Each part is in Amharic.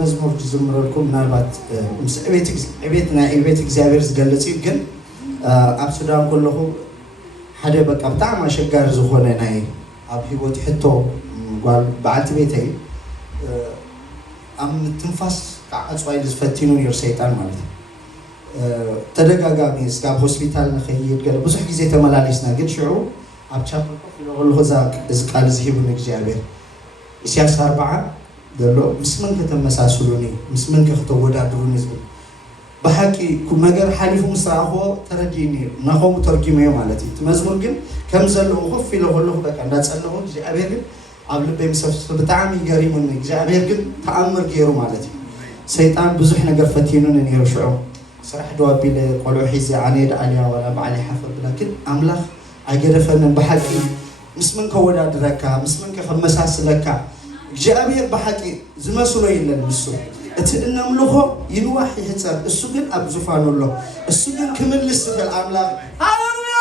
መዝሙር ዝምረልኩም ምናልባት ምስ ዕቤት እግዚአብሔር ዝገልጽ ግን ኣብ ሱዳን ከለኹ ሓደ በቃ ብጣዕሚ ኣሸጋሪ ዝኾነ ናይ ኣብ ሂወት ሕቶ በዓልቲ ቤተይ ኣብ ምትንፋስ ዓፅዋይ ዝፈቲኑ ነይሩ ሰይጣን ማለት እዩ ተደጋጋሚ እስካብ ሆስፒታል ንኸይድ ገለ ብዙሕ ግዜ ተመላለስና ግን ሽዑ ኣብ ቻፕል ኮፍ ኢለ ከለኹ እዚ ቃል ዝሂቡን እግዚአብሔር ኢሳያስ 40 ዘሎ ምስምን ከተመሳሰሉኒ ምስምን ከተወዳድሩኒ ዝብል በሐቂ ነገር ሓሊፉ ምስራኾ ተረዲኒ ናኾም ተርጊመዮ ማለት እዩ መዝሙር ግን ከም ዘለዎ ኮፍ ኢለ ከለኹ በቃ እንዳጸለኹ እግዚአብሔር ግን ኣብ ልበይ ምሰፍስፍ ብጣዕሚ ገሪሙኒ እግዚአብሔር ግን ተኣምር ገይሩ ማለት እዩ ሰይጣን ብዙሕ ነገር ፈቲኑን ነይሩ ሽዑ ስራሕ ደዋቢለ ቆልዑ ሒዘ ዓነድ ኣልያ ወላ በዓል ሓፈር ብላክን ኣምላኽ ኣይገደፈንን በሐቂ ምስምን ከወዳድረካ ምስምን ከመሳስለካ እግዚአብሔር በሐቂ ዝመስሎ የለን ምሱ እቲ እናምልኾ ይንዋሕ ይሕፀር እሱ ግን ኣብ ዙፋኑ ኣሎ እሱ ግን ክምልስ ዝኽእል ኣምላኽ ሃሌሉያ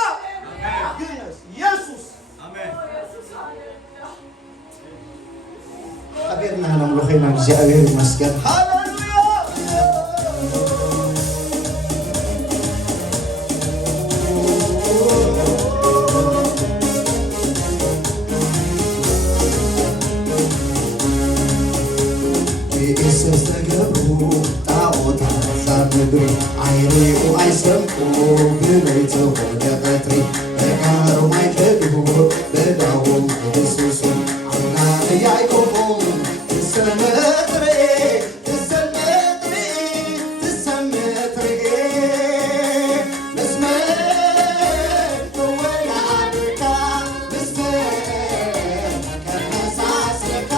ኢየሱስ አሜን አቤትና እናምልኾና እግዚአብሔር ይመስገን ሃሌሉያ አይሬኡ አይሰምቁ ብለይተው ወደቀትሪ በቃሩ አይከዱ በዳውም ኢየሱስ አምላክ ያይቆም ተሰመጥሬ መስመር ወላድካ መስመር ከመሳስለካ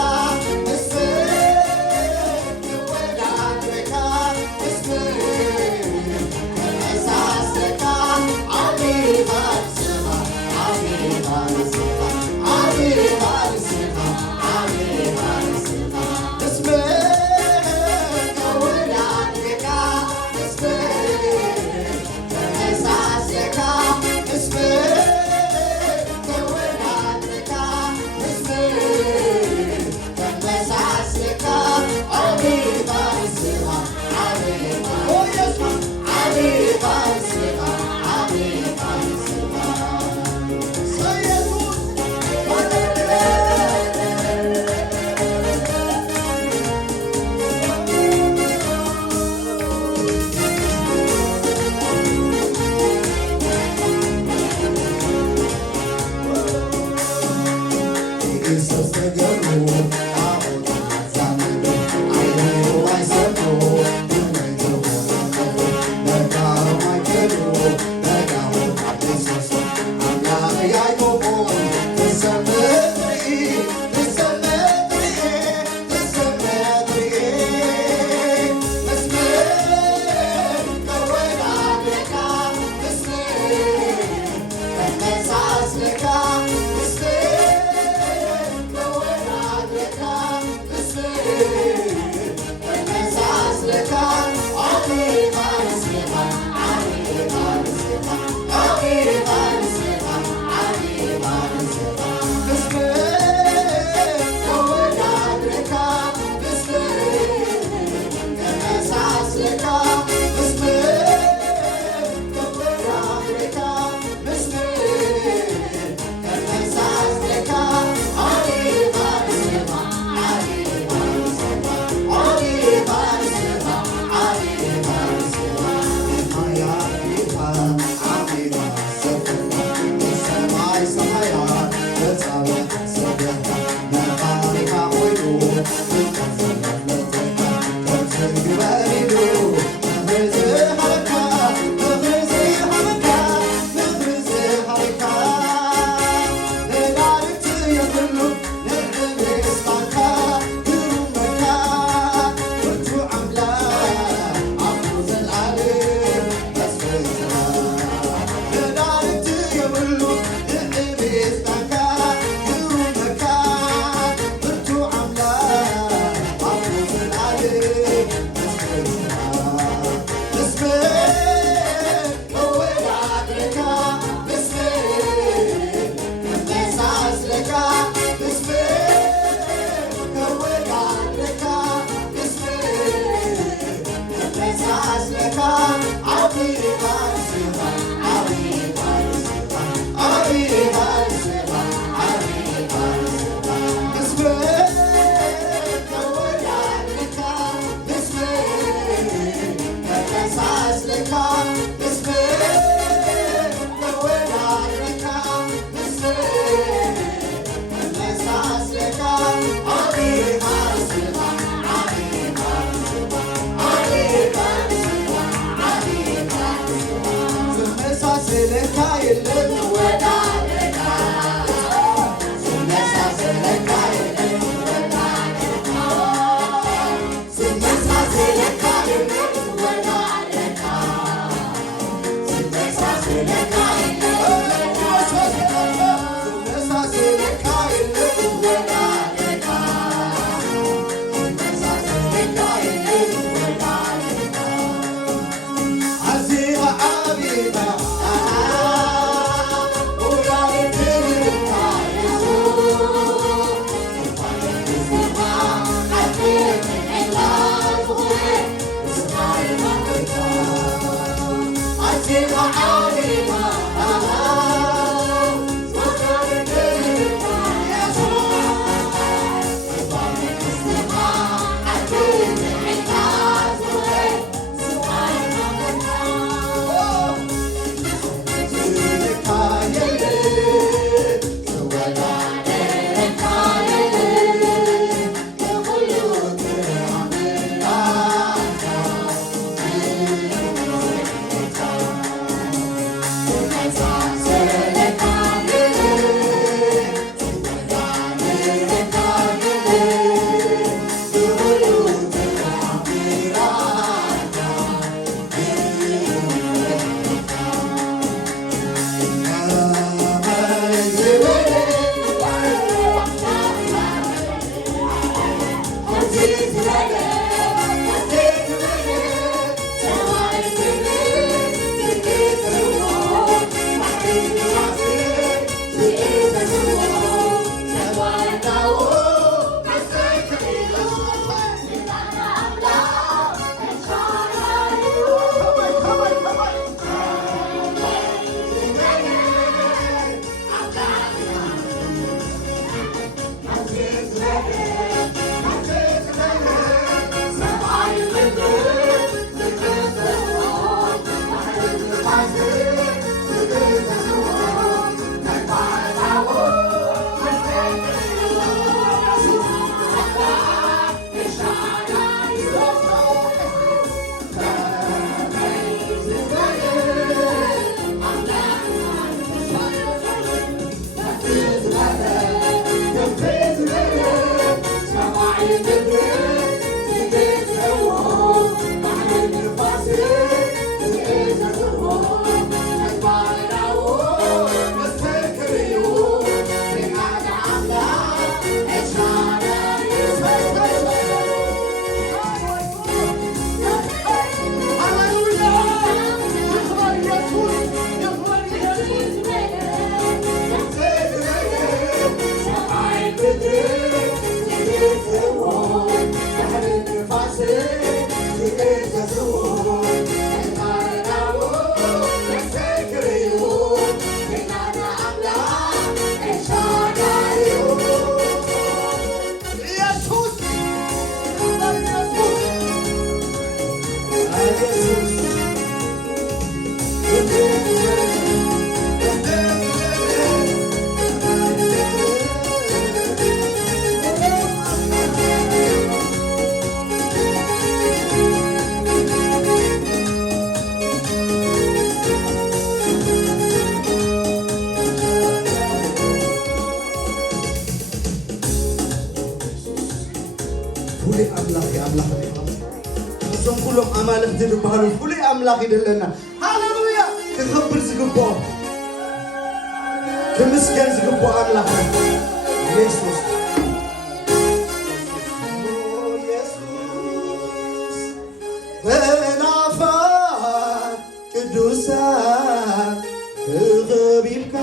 كلهم أمالك تدبهلوا فلي أملاك يدلنا هاللويا كخبر زقبو كمسكن زقبو أملاك يسوع بنافع كدوسا غبيبك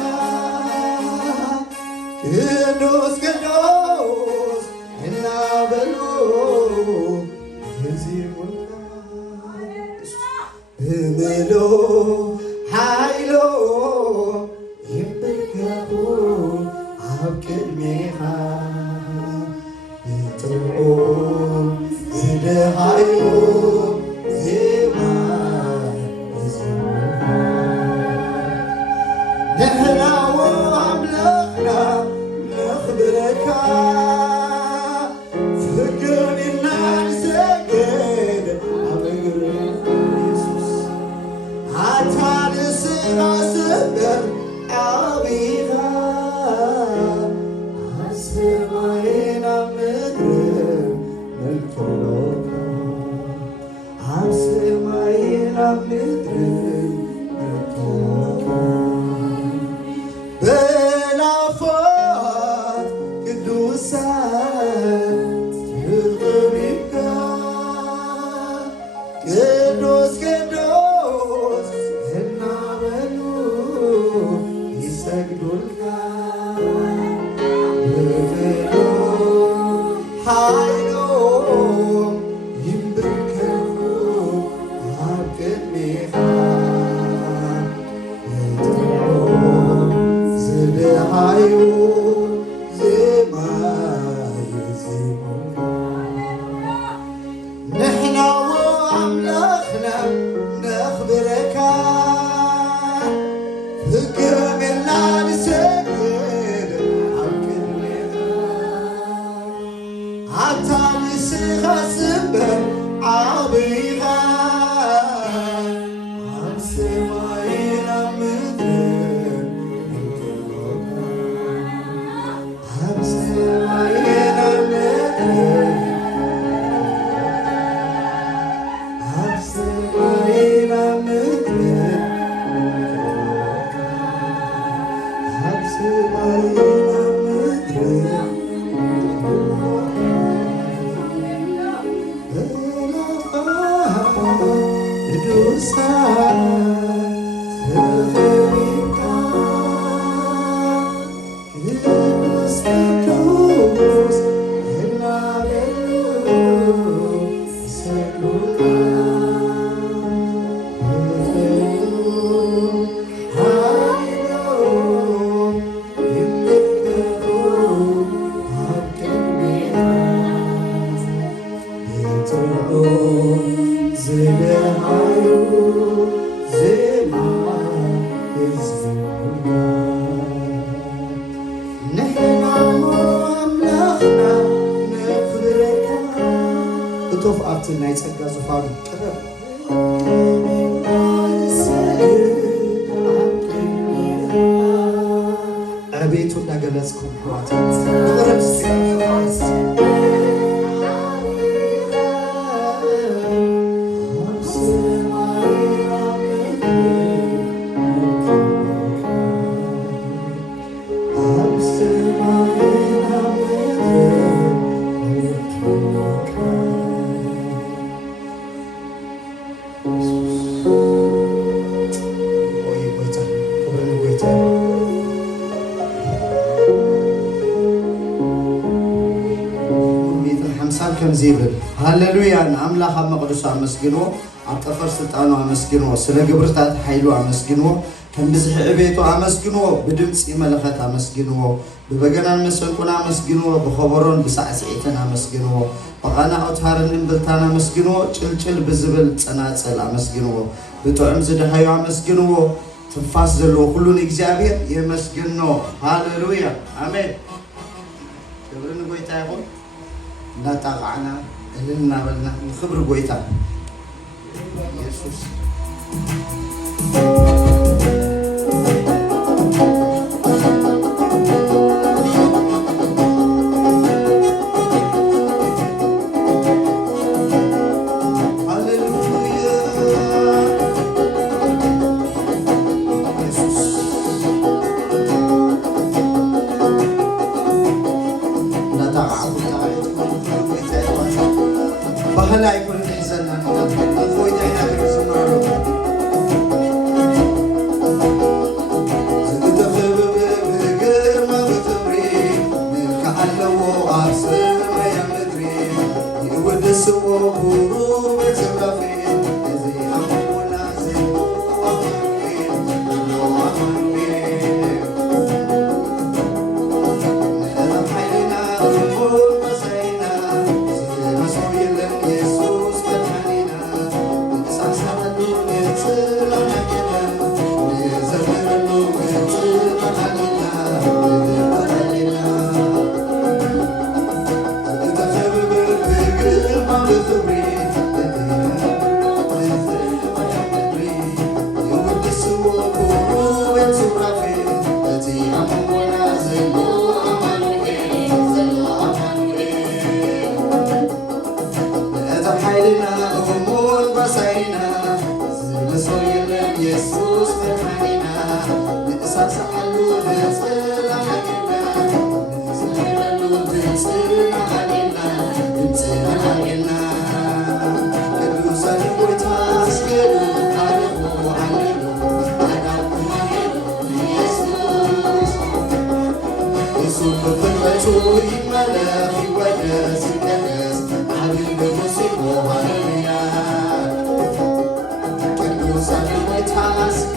كدوس كدوس إنا بلو ملو حيلو يبكبو عبكر ميها يطلعو زدهايو زيما زيما نحنا وعملقنا نخبرك فكرنا نسجد عبقرك سبب عبيها عالسماينا مدر ملكوكا عالسماينا مدر ملكوكا بلافات كدوسات تغبيبكا كدوس كدوس يسجدولك بفلو حيلو يمبركو عبد الميخا نحنا نخبرك فكر بلا نسجد حتى نسيخ سبر عبيها عن سماينا مدر عن سماينا مدر عن سماينا مدر عن سماينا مدر እቶፍ ኣብትና ይጸጋ ዙፋኑ ቅረብ አቤቱ እንዳገለጽኩም ሕዋት ቅረብ كم زيبل هاللويا أملاخ مقدس أمسكنه أطفر سلطانه أمسكنه سلا جبرتات حيلو أمسكنه كم بزح عبيته أمسكنه بدمس إملخت أمسكنه ببجنا المسكون أمسكنه بخبرون بسعسعتنا أمسكنه بقنا أطهارن إنبلتنا أمسكنه چل بزبل تناصل أمسكنه بتوعم زد هيو أمسكنه تنفاس له كلون إجابير يمسكنه هاللويا آمين جبرنا قويتا يقول لا تقعنا إلنا بلنا نخبر قويتا يسوس هلا يكون الإنسان أخوي تعينا بكسمه زدت خبب بقر ما بتبري ملك علو عصر ما يمدري يود السوى غروب تبرفي زي أمونا زي أموين أموين نهدم حيلنا ونقول مسينا زي مسوي لك يسوس فرحانينا نقصص حلو نسأل علينا نسأل له نسأل علينا نسأل علينا كل سنة وتاسكر علو علو يسوس يسوس بفرحته يملا في وجه سكنس عبد المسيح وهالمياه Task,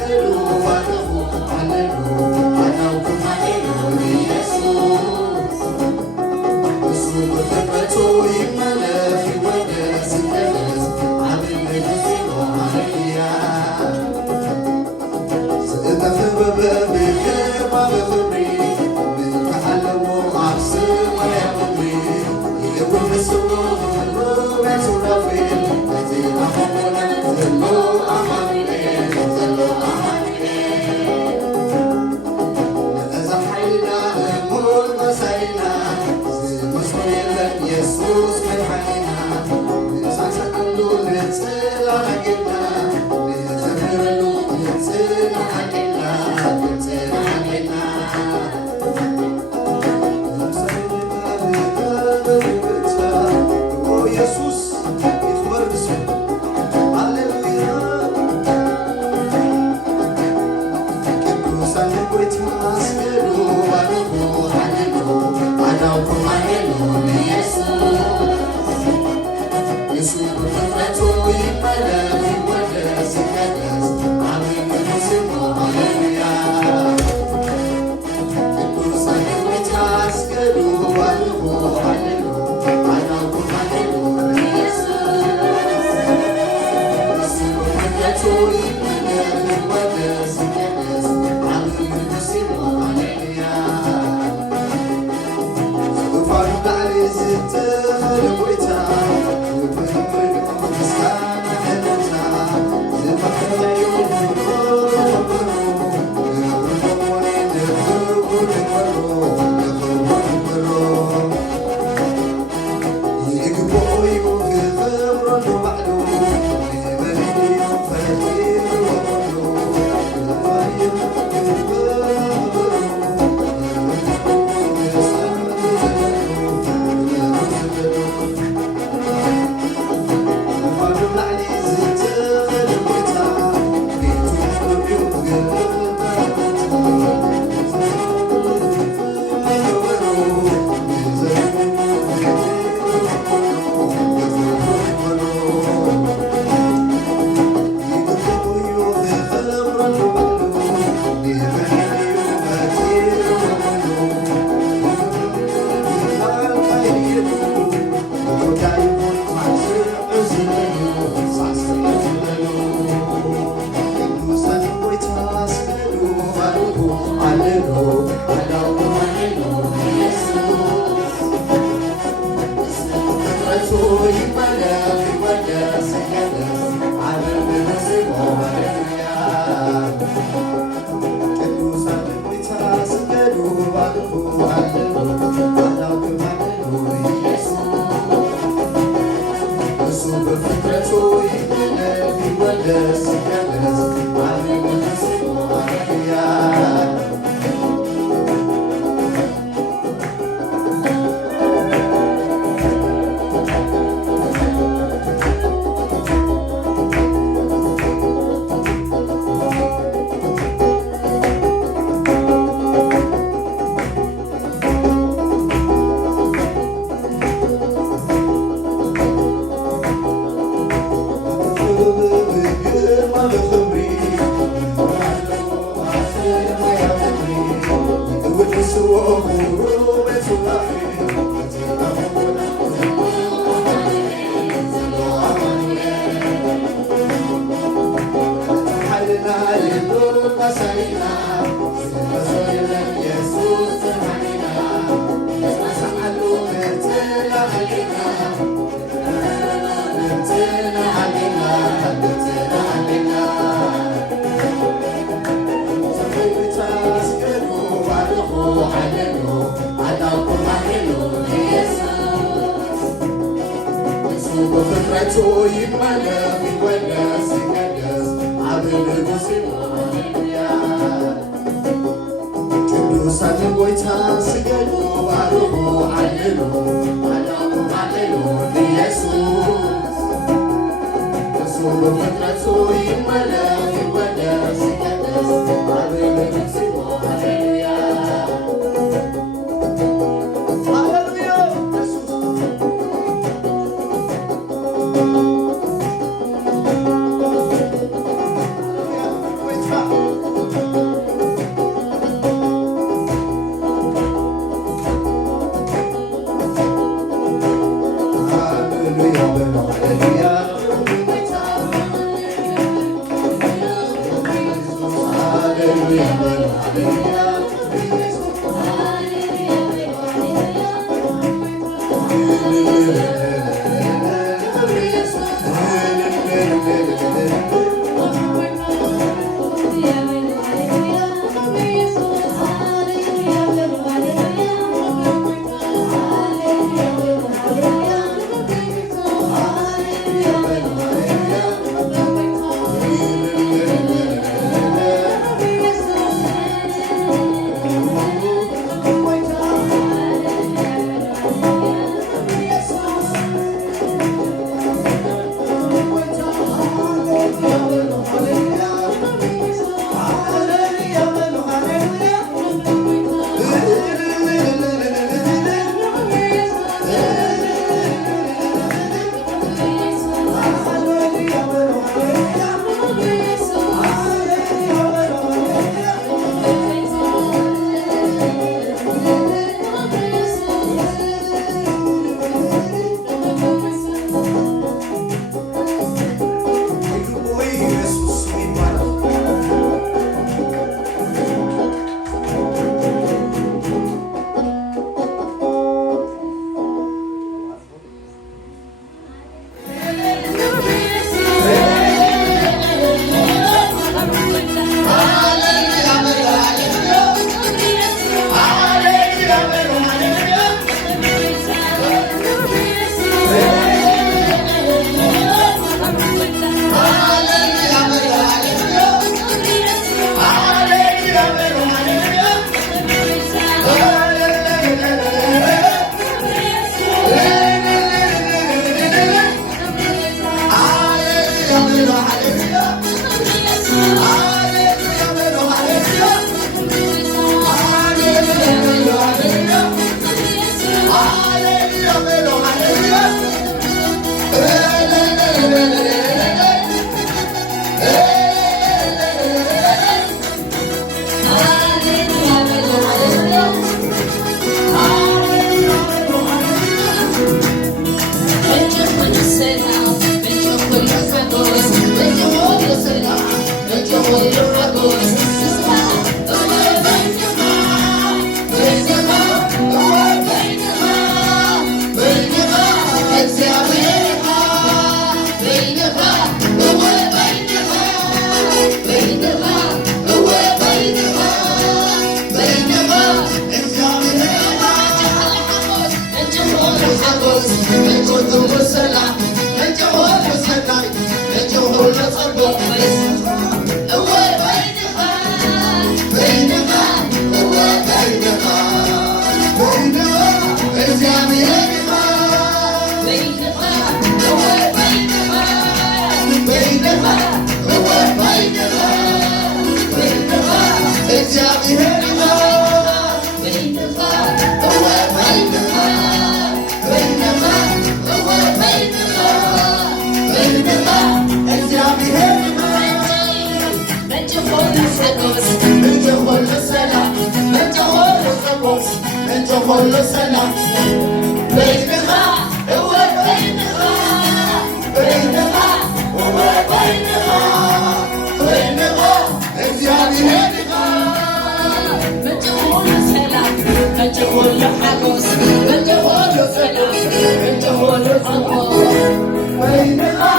بينما